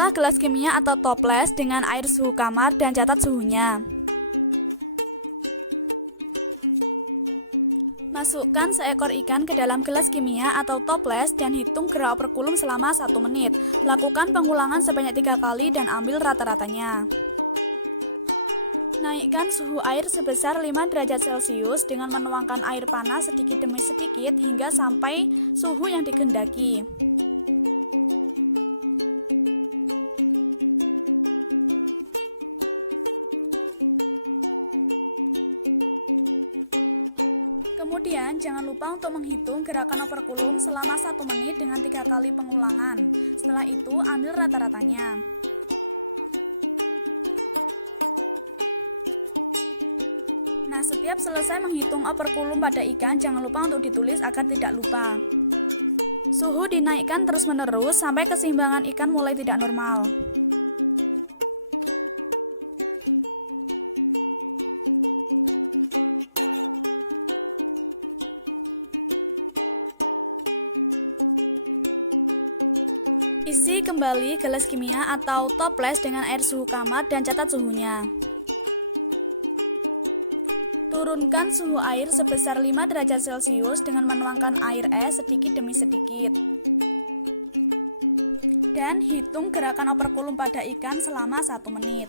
Olah gelas kimia atau toples dengan air suhu kamar dan catat suhunya. Masukkan seekor ikan ke dalam gelas kimia atau toples dan hitung gerak operkulum selama 1 menit. Lakukan pengulangan sebanyak 3 kali dan ambil rata-ratanya. Naikkan suhu air sebesar 5 derajat Celcius dengan menuangkan air panas sedikit demi sedikit hingga sampai suhu yang dikehendaki. Kemudian jangan lupa untuk menghitung gerakan operkulum selama 1 menit dengan 3 kali pengulangan. Setelah itu ambil rata-ratanya. Nah, setiap selesai menghitung operkulum pada ikan, jangan lupa untuk ditulis agar tidak lupa. Suhu dinaikkan terus-menerus sampai keseimbangan ikan mulai tidak normal. Isi kembali gelas kimia atau toples dengan air suhu kamar dan catat suhunya. Turunkan suhu air sebesar 5 derajat Celcius dengan menuangkan air es sedikit demi sedikit. Dan hitung gerakan operkulum pada ikan selama 1 menit.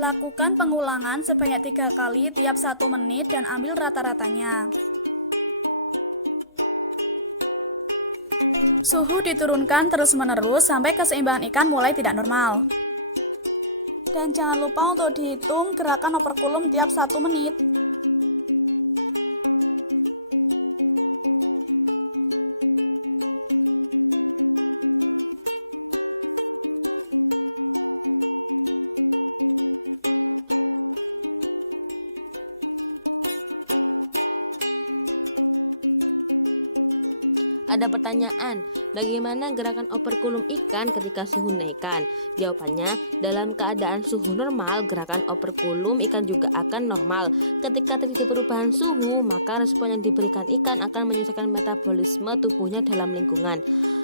Lakukan pengulangan sebanyak 3 kali tiap 1 menit dan ambil rata-ratanya. Suhu diturunkan terus-menerus sampai keseimbangan ikan mulai tidak normal. Dan jangan lupa untuk dihitung gerakan operkulum tiap 1 menit. Ada pertanyaan, bagaimana gerakan operkulum ikan ketika suhu dinaikkan? Jawabannya, dalam keadaan suhu normal, gerakan operkulum ikan juga akan normal. Ketika terjadi perubahan suhu, maka respon yang diberikan ikan akan menyelesaikan metabolisme tubuhnya dalam lingkungan.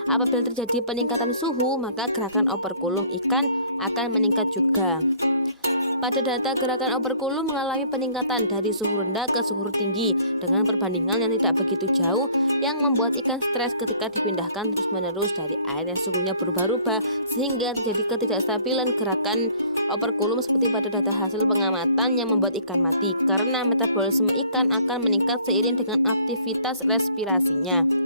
Apabila terjadi peningkatan suhu, maka gerakan operkulum ikan akan meningkat juga. Pada data gerakan operkulum mengalami peningkatan dari suhu rendah ke suhu tinggi dengan perbandingan yang tidak begitu jauh, yang membuat ikan stres ketika dipindahkan terus-menerus dari air yang suhunya berubah-ubah, sehingga terjadi ketidakstabilan gerakan operkulum seperti pada data hasil pengamatan yang membuat ikan mati karena metabolisme ikan akan meningkat seiring dengan aktivitas respirasinya.